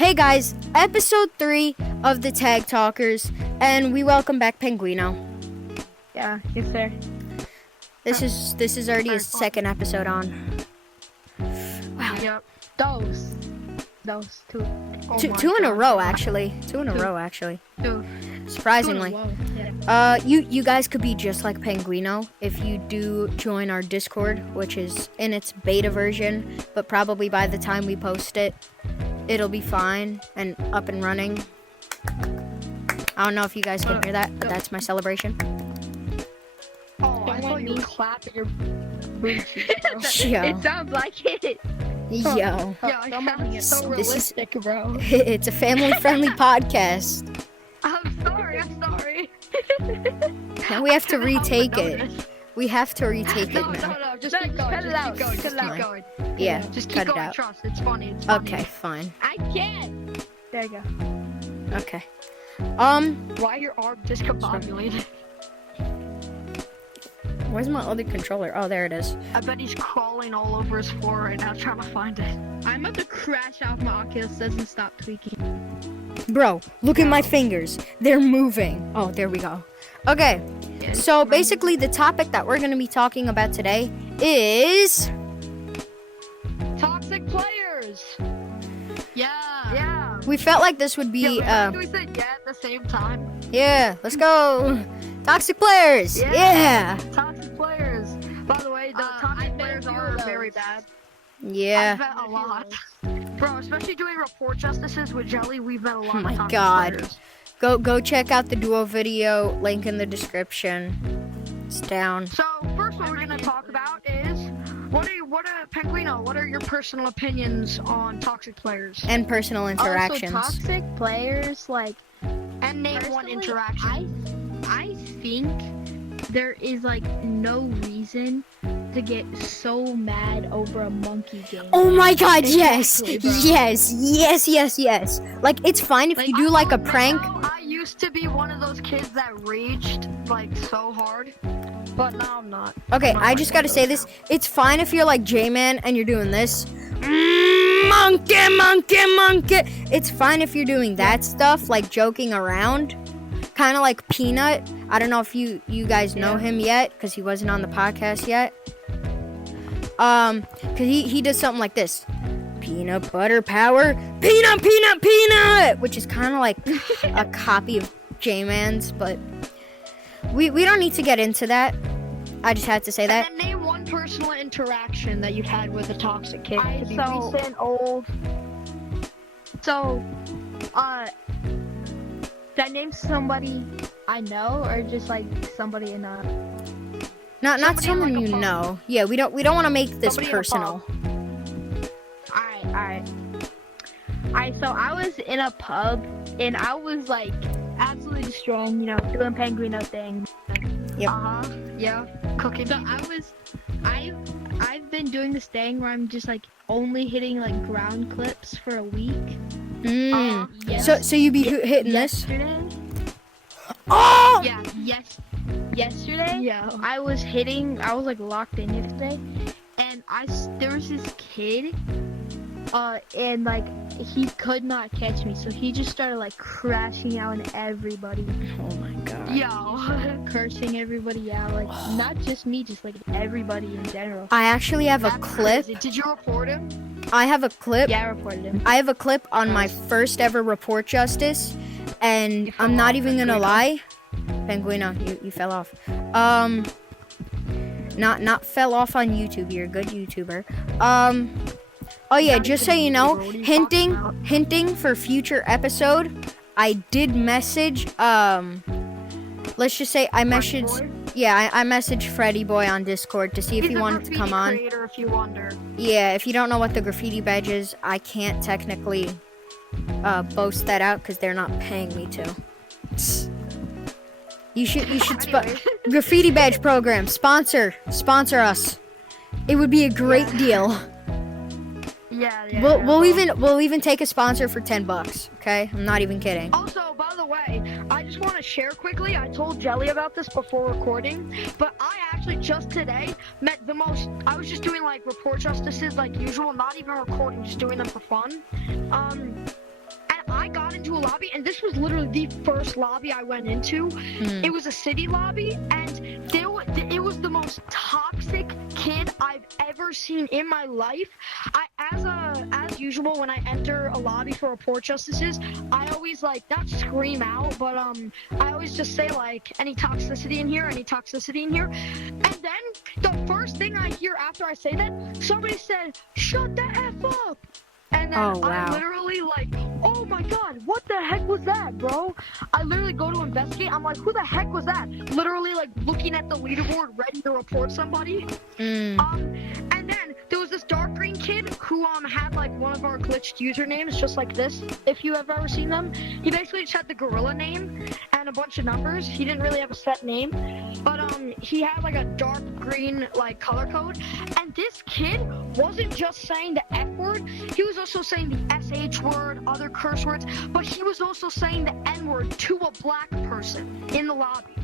Hey guys, episode 3 of the Tag Talkers, and we welcome back Penguino. Yeah, yes sir. This is already his second episode on. Wow. Yep. Those two. Oh Two in a God. row actually. Two in a row actually. Two. Surprisingly. Yeah. You guys could be just like Penguino if you do join our Discord, which is in its beta version, but probably by the time we post it, it'll be fine and up and running. I don't know if you guys can hear that, but that's my celebration. Oh, I thought you were clapping your booty cheeks, Yo. It sounds like it. Yo. Yeah, I found it so This is- realistic, bro. It's a family-friendly podcast. I'm sorry. Now we have to I couldn't help but retake it. notice. We have to retake it No, now. just No, keep just going. cut it out. Just Cut it keep out. going. Yeah, Just keep cut it going. out. Trust. It's funny. It's funny. Okay, fine. I can't. There you go. Okay. Why your arm discombobulated? Where's my other controller? Oh, there it is. I bet he's crawling all over his floor right now trying to find it. I'm about to crash off my Oculus. Doesn't stop tweaking. Bro, look at my fingers. They're moving. Oh, there we go. Okay. So basically the topic that we're going to be talking about today is Toxic players. Yeah. Yeah. we felt like this would be we said yeah at the same time. yeah, let's go. Toxic players. Yeah. Toxic players. By the way, the I toxic bet players a few are of those. very bad. I Yeah. bet a lot. Bro, especially doing report justices with Jelly, we've met a lot Oh of my toxic God. players. Go check out the duo video, link in the description. It's down. So first what we're gonna talk about is what Penguino, what are your personal opinions on toxic players? And personal interactions. Also, toxic players, like, And name one personally, interaction. I think there is like no reason to get so mad over a monkey game. Oh my god, yes! Exactly, bro. Yes! Like, it's fine if you do like a prank. I used to be one of those kids that raged like so hard, but now I'm not. Okay, I just gotta say this. It's fine if you're like J-Man and you're doing this. Monkey! It's fine if you're doing that stuff, like joking around. Kind of like Peanut. I don't know if you guys know him yet, because he wasn't on the podcast yet. Because he does something like this. Peanut butter power. Peanut! Which is kind of like a copy of J-Man's, but we don't need to get into that. I just had to say that. And then name one personal interaction that you've had with a toxic kid. Could be So- recent, old. So, did I name somebody I know, or just like somebody in a? Not Somebody in, someone like, a you pub. know. Yeah, we don't want to make this Somebody in a personal. Alright. So I was in a pub and I was like absolutely strong, doing Penguino thing. Yep. Yeah. Cooking. So I've been doing this thing where I'm just like only hitting like ground clips for a week. Mm. Yes. So you be hitting this? Yesterday? Oh! Yeah. Yesterday. Yeah. I was like locked in yesterday, and there was this kid, and like he could not catch me, so he just started like crashing out on everybody, Oh my god. Yo. cursing everybody out, like not just me, just like everybody in general. I actually have a That's clip. crazy. Did you report him? I have a clip. Yeah, I reported him. I have a clip on my first ever report justice, and I'm not even gonna lie. Penguino, you fell off. Not fell off on YouTube. You're a good YouTuber. Oh yeah, just so you know, What are you talking about? hinting for future episode. I did message. Let's just say I messaged. Yeah, I messaged Freddy Boy on Discord to see if He's he a wanted to come graffiti on. creator, if you wonder. Yeah, if you don't know what the graffiti badge is, I can't technically boast that out because they're not paying me to. You should Anyways. graffiti badge program sponsor us. It would be a great deal. Yeah. We'll even take a sponsor for $10. Okay, I'm not even kidding. Also, by the way, I just want to share quickly. I told Jelly about this before recording, but I actually just today met the most. I was just doing like report justices like usual, not even recording, just doing them for fun. I got into a lobby, and this was literally the first lobby I went into. It was a city lobby, and it was the most toxic kid I've ever seen in my life. As usual, when I enter a lobby for report justices, I always like not scream out, but I always just say like, any toxicity in here, any toxicity in here. And then the first thing I hear after I say that, somebody said, "Shut the F up." And then Oh, wow. I literally like, oh my god, what the heck was that, bro? I literally go to investigate. I'm like, who the heck was that? Literally like looking at the leaderboard, ready to report somebody. And then there was this dark green kid who had like one of our glitched usernames, just like this. If you have ever seen them, he basically just had the gorilla name and a bunch of numbers. He didn't really have a set name, but he had like a dark green like color code. And this kid wasn't just saying the F word, he was also saying the SH word, other curse words, but he was also saying the N word to a black person in the lobby.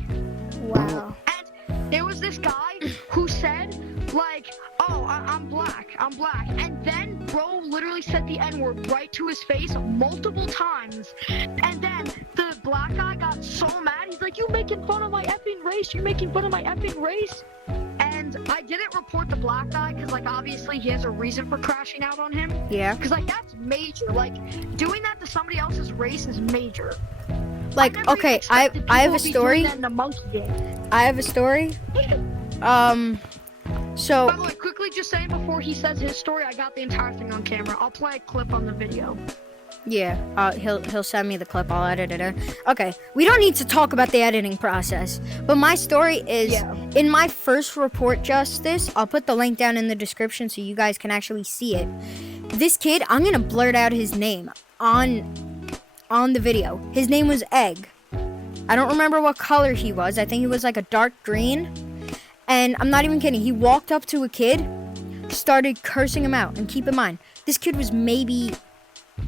Wow. And there was this guy who said, like, oh, I'm black. And then bro literally said the N word right to his face multiple times. And then the black guy got so mad, he's like, you making fun of my effing race? You making fun of my effing race? And I didn't report the black guy because, like, obviously he has a reason for crashing out on him. Yeah. Because, like, that's major. Like, doing that to somebody else's race is major. Like, never even okay, expected I have people a to be story. doing that in the monkey game. I have a story. So By the way, quickly just saying before he says his story, I got the entire thing on camera. I'll play a clip on the video. yeah, he'll send me the clip. I'll edit it in. Okay, we don't need to talk about the editing process. But my story is in my first report justice. I'll put the link down in the description so you guys can actually see it. This kid, I'm gonna blurt out his name on the video. His name was Egg. I don't remember what color he was. I think he was like a dark green. And I'm not even kidding. He walked up to a kid, started cursing him out. And keep in mind, this kid was maybe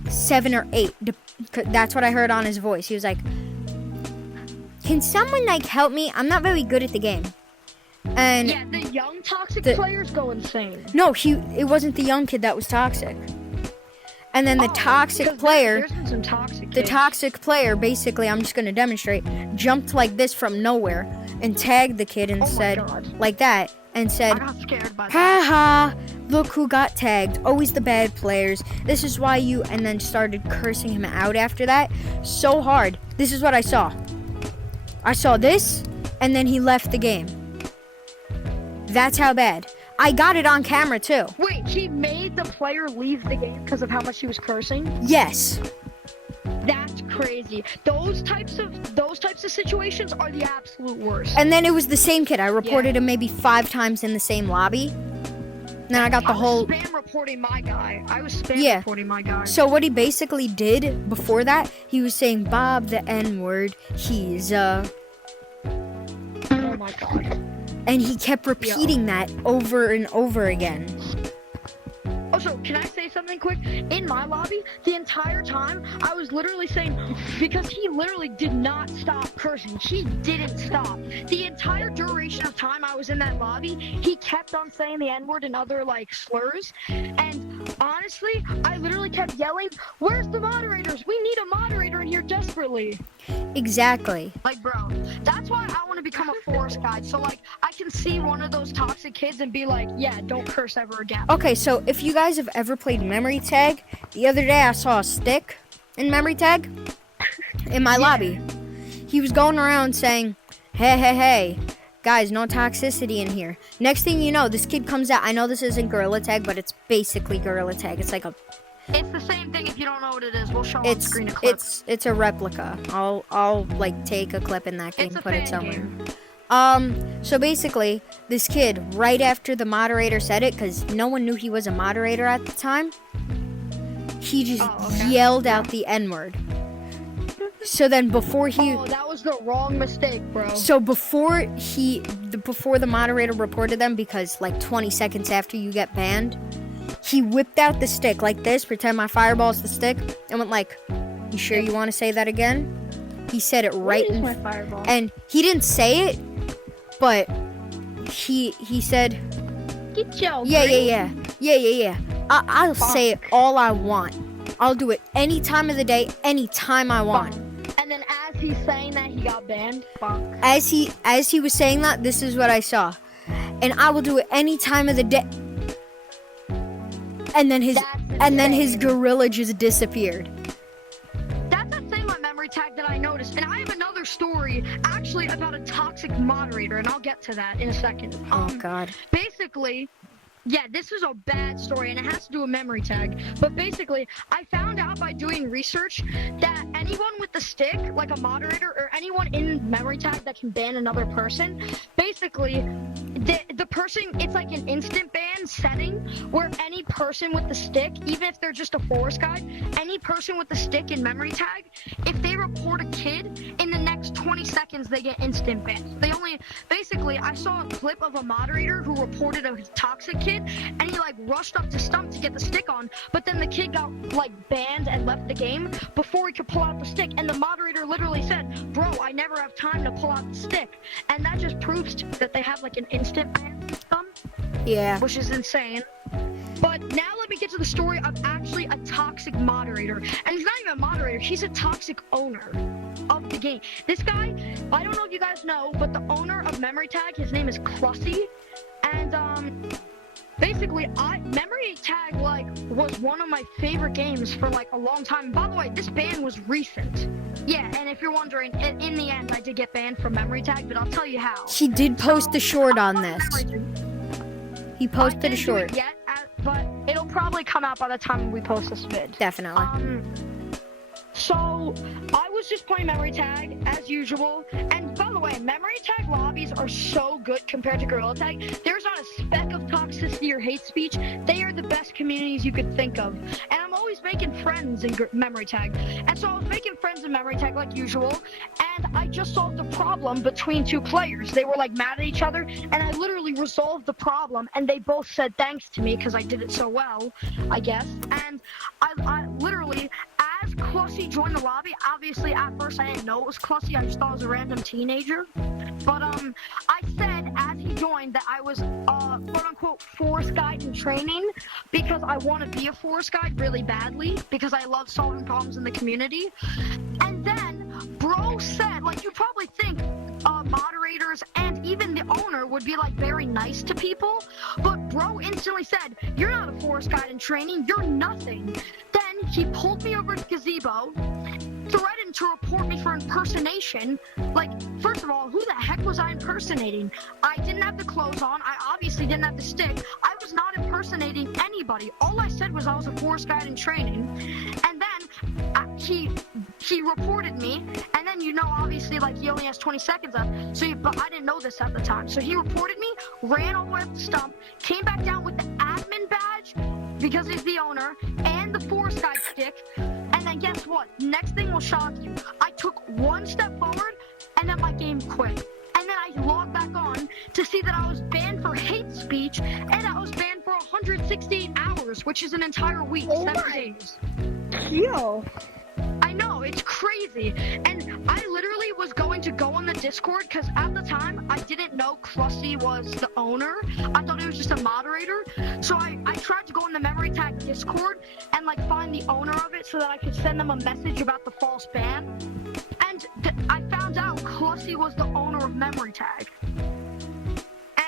7 or 8. That's what I heard on his voice. He was like, can someone like help me? I'm not very good at the game. And Yeah, the young toxic players go insane. no, it wasn't the young kid that was toxic. And then the toxic Because player, There's been some toxic the kids. toxic player, basically, I'm just going to demonstrate, jumped like this from nowhere and tagged the kid and Oh my said, God. like that, and I said, got scared by that. ha ha, look who got tagged, always the bad players, this is why you, and then started cursing him out after that, so hard. This is what I saw. I saw this, and then he left the game. That's how bad. I got it on camera too. Wait, he made the player leave the game because of how much he was cursing? Yes. That's crazy. Those types of situations are the absolute worst. And then it was the same kid. I reported him maybe 5 times in the same lobby. And then I got the whole... I was spam reporting my guy. Reporting my guy. So what he basically did before that, he was saying Bob the N-word. He's Oh my god. and he kept repeating that over and over again. Also, can I say something quick? In my lobby, the entire time, I was literally saying, because he literally did not stop cursing. He didn't stop. The entire duration of time I was in that lobby, he kept on saying the N-word and other, like, slurs. And honestly, I literally kept yelling, where's the moderators? We need a moderator in here desperately. Exactly. Like, bro, that's why I want to become a forest guide. So, like, I can see one of those toxic kids and be like, yeah, don't curse ever again. Okay, so if you guys have ever played memory tag, the other day I saw a stick in memory tag in my lobby. He was going around saying, hey, guys, no toxicity in here. Next thing you know, this kid comes out. I know this isn't Gorilla Tag, but it's basically Gorilla Tag. It's like a... It's the same thing. If you don't know what it is, we'll show on screen a clip. It's a replica. I'll like take a clip in that game, It's a put it fan somewhere. game. So basically, this kid, right after the moderator said it, because no one knew he was a moderator at the time, he just yelled out the N-word. So then before he... Oh, that was the wrong mistake, bro. So before the moderator reported them, because like 20 seconds after you get banned, he whipped out the stick like this, pretend my fireball's the stick, and went like, you sure you want to say that again? He said it right in... my fireball? And he didn't say it, but he said, Get your yeah. I'll say it all I want. I'll do it any time of the day, any time I want. And then as he's saying that, he got banned. Fuck. As he was saying that, this is what I saw. And I will do it any time of the day. And then his gorilla just disappeared. That's the thing with memory tag that I noticed. And I have another story actually about a toxic moderator, and I'll get to that in a second. Oh god. Basically, yeah, this is a bad story, and it has to do with memory tag. But basically, I found out by doing research that anyone with the stick, like a moderator, or anyone in memory tag that can ban another person, basically, the person, it's like an instant ban setting where any person with the stick, even if they're just a forest guide, any person with the stick in memory tag, if they report a kid, in the next 20 seconds, they get instant banned. Basically, I saw a clip of a moderator who reported a toxic kid, and he like rushed up to Stump to get the stick on, but then the kid got like banned and left the game before he could pull out the stick, and the moderator literally said, bro, I never have time to pull out the stick. And that just proves that they have like an instant ban system. Yeah. Which is insane. But now let me get to the story of actually a toxic moderator. And he's not even a moderator, he's a toxic owner of the game. This guy, I don't know if you guys know, but the owner of Memory Tag, his name is Clussy. And basically, Memory Tag like was one of my favorite games for like a long time. By the way, this ban was recent. Yeah, and if you're wondering, in the end, I did get banned from Memory Tag, but I'll tell you how. He did post a short on this. He posted a short. Yet, but it'll probably come out by the time we post this vid. Definitely. So, I was just playing Memory Tag, as usual, and by the way, Memory Tag lobbies are so good compared to Gorilla Tag. There's not a speck of toxicity or hate speech. They are the best communities you could think of. And I'm always making friends in Memory Tag. And so I was making friends in Memory Tag like usual, and I just solved a problem between two players. They were like mad at each other, and I literally resolved the problem, and they both said thanks to me because I did it so well, I guess. And I literally, as Clussy joined the lobby, obviously at first I didn't know it was Clussy, I just thought it was a random teenager. But I said as he joined that I was quote unquote forest guide in training because I want to be a forest guide really badly because I love solving problems in the community. And then bro said, like, you probably think moderators and even the owner would be like very nice to people, but bro instantly said, you're not a forest guide in training, you're nothing. Then he pulled me over to Gazebo, threatened to report me for impersonation. Like, first of all, who the heck was I impersonating? I didn't have the clothes on, I obviously didn't have the stick, I was not impersonating anybody. All I said was I was a forest guide in training. And then he reported me, and then obviously like he only has 20 seconds left, so but I didn't know this at the time. So he reported me, ran all the way up the stump, came back down with the admin badge because he's the owner and the forest guide stick. And then guess what? Next thing will shock you. I took one step forward and then my game quit. And then I logged back on to see that I was banned for hate speech and I was banned for 168 hours, which is an entire week, 7 days. Yo. I know, it's crazy. And I literally was going to go on the Discord because at the time I didn't know Clussy was the owner. I thought he was just a moderator. So I tried to go on the Memory Tag Discord and like find the owner of it so that I could send them a message about the false ban. And I found out Clussy was the owner of Memory Tag.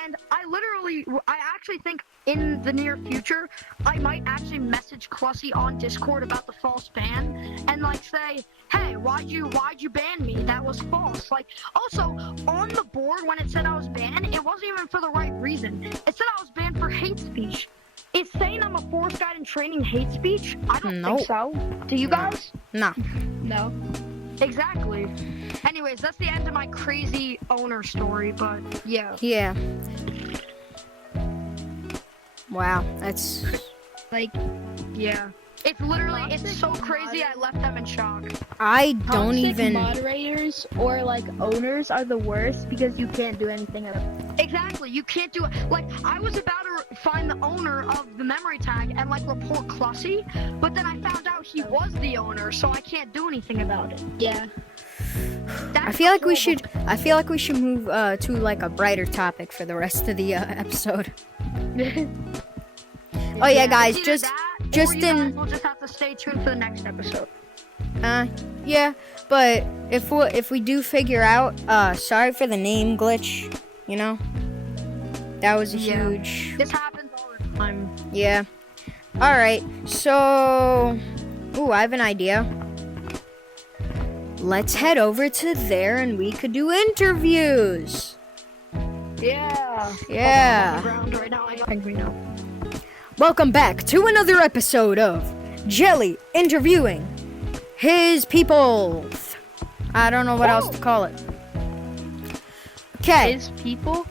And I actually think in the near future, I might actually message Clussy on Discord about the false ban and like say, hey, why'd you ban me? That was false. Like, also on the board when it said I was banned, it wasn't even for the right reason. It said I was banned for hate speech. It's saying I'm a forest guide in training hate speech? I don't think so. Do you guys? No. No. Exactly. Anyways, that's the end of my crazy owner story, but yeah. Yeah. Wow, that's like, yeah. It's literally, it's so crazy, I left them in shock. I don't Toxic even. Moderators or like owners are the worst because you can't do anything about it. Exactly, you can't do it. Like, I was about to find the owner of the Memory Tag and like report Clussy, but then I found out he was the owner, so I can't do anything about it. Yeah. I feel like we should move to like a brighter topic for the rest of the episode. Oh yeah, guys, Either just that just or you guys in will just have to stay tuned for the next episode. yeah, but if we do figure out, sorry for the name glitch, you know, that was a Yeah. huge, This happens all the time. yeah. All right, so, ooh, I have an idea. Let's head over to there and we could do interviews. Yeah. Yeah. Ground right now. I think we know. Welcome back to another episode of Jelly interviewing his people. I don't know what else to call it. Okay, His people?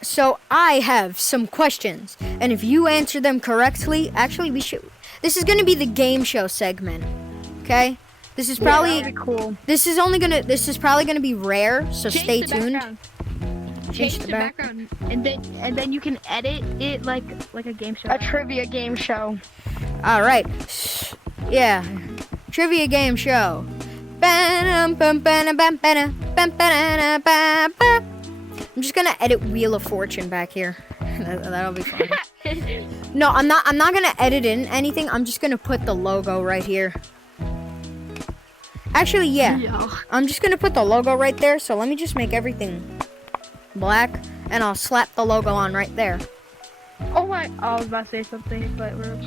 so I have some questions, and if you answer them correctly, actually this is gonna be the game show segment. Okay, this is probably That'd be cool. this is probably gonna be rare, so stay the tuned. background. Change the background, and then you can edit it like a game show. A trivia game show. All right, yeah, trivia game show. I'm just gonna edit Wheel of Fortune back here. That'll be fun. No, I'm not gonna edit in anything. I'm just gonna put the logo right here. Actually, yeah. I'm just gonna put the logo right there. So let me just make everything black, and I'll slap the logo on right there. Oh my! I was about to say something, but we're.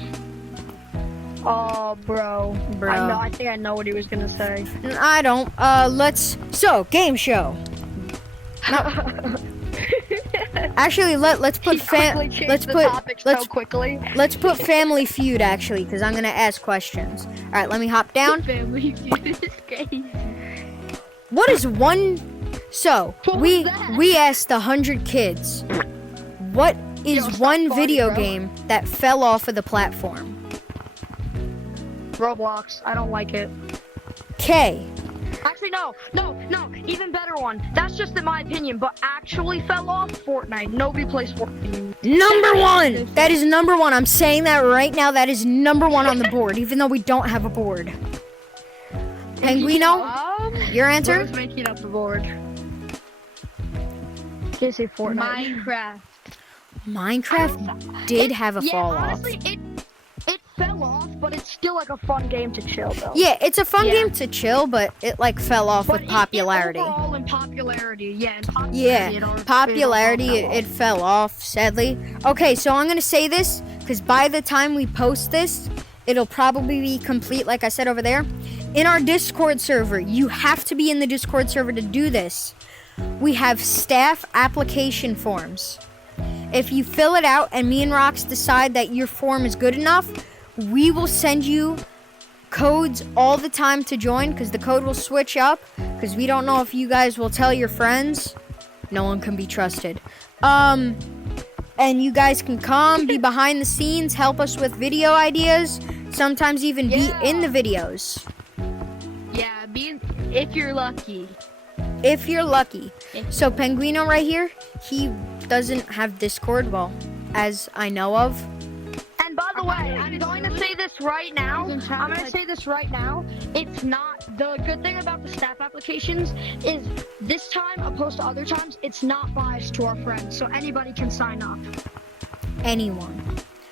Oh, bro. Bro. I think I know what he was gonna say. I don't. Game show. No. Actually, let's put let's put Family Feud actually, because I'm gonna ask questions. All right, let me hop down. Family Feud is crazy. What is one? So What we was that? we asked 100 kids. What is Yo, stop one farting, video bro. game that fell off of the platform? Roblox. I don't like it. K. Actually, no. Even better one. That's just in my opinion, but actually fell off. Fortnite. Nobody plays Fortnite. Number one. That is number one. I'm saying that right now. That is number one on the board, even though we don't have a board. Penguino, your answer? Who's making up the board? Can't say Fortnite. Minecraft. Minecraft did have a fall off. Honestly, it fell off, but it's still like a fun game to chill though. Yeah, it's a fun Yeah. game to chill, but it like fell off But with popularity. Overall in popularity, yeah. Yeah, popularity, it fell off, sadly. Okay, so I'm going to say this, because by the time we post this, it'll probably be complete, like I said over there. In our Discord server, you have to be in the Discord server to do this. We have staff application forms. If you fill it out and me and Rox decide that your form is good enough, we will send you codes all the time to join, because the code will switch up, because we don't know if you guys will tell your friends. No one can be trusted. And you guys can come, be behind the scenes, help us with video ideas, sometimes even be in the videos. Yeah, if you're lucky. If you're lucky. So Penguino right here, he doesn't have Discord, well, as I know of. And by the way, I'm going to say this right now. It's not, the good thing about the staff applications is this time, opposed to other times, it's not biased to our friends, so anybody can sign up. Anyone.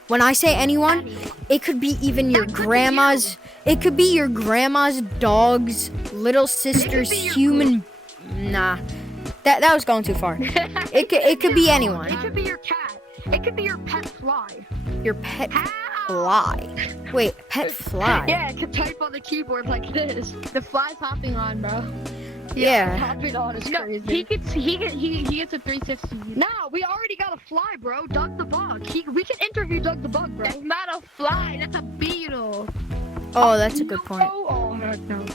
When I say anyone, it could be even your grandma's. It could be your grandma's dog's little sister's human. Nah, that was going too far. It could be anyone. It could be your cat. It could be your pet fly. Your pet fly. Wait, pet fly. Yeah, it could type on the keyboard like this. The fly's hopping on, bro. Yeah. Hopping on is No, crazy. he gets a 360. No, we already got a fly, bro. Doug the Bug. We can interview Doug the Bug, bro. That's not a fly. That's a beetle. Oh, that's a good point. Oh, no.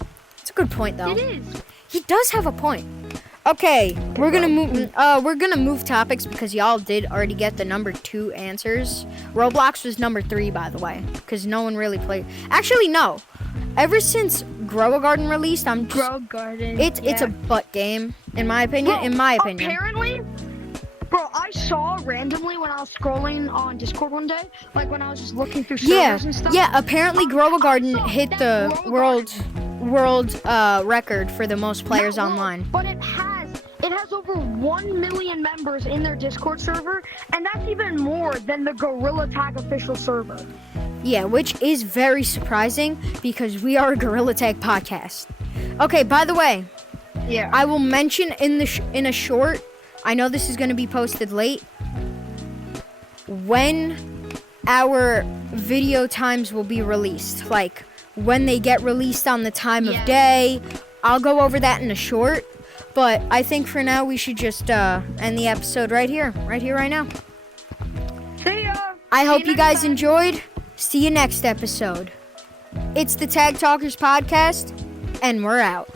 It's a good point though. It is. He does have a point. Okay, we're gonna move topics because y'all did already get the number 2 answers. Roblox was number 3, by the way, because no one really played. Actually, no. Ever since Grow a Garden released, Grow Garden. It's a butt game, in my opinion. Apparently, bro, I saw randomly when I was scrolling on Discord one day, like when I was just looking through servers and stuff. Yeah. Apparently, Grow a Garden hit the Grow world record for the most players Not world, online. But it has over 1 million members in their Discord server, and that's even more than the Gorilla Tag official server. Yeah, which is very surprising because we are a Gorilla Tag podcast. Okay, by the way, Yeah. I will mention in a short, I know this is going to be posted late, when our video times will be released. Like, when they get released on the time of day. I'll go over that in a short. But I think for now we should just end the episode right here, right now. See ya. I hope you guys time. enjoyed. See you next episode. It's the Tag Talkers podcast, and we're out.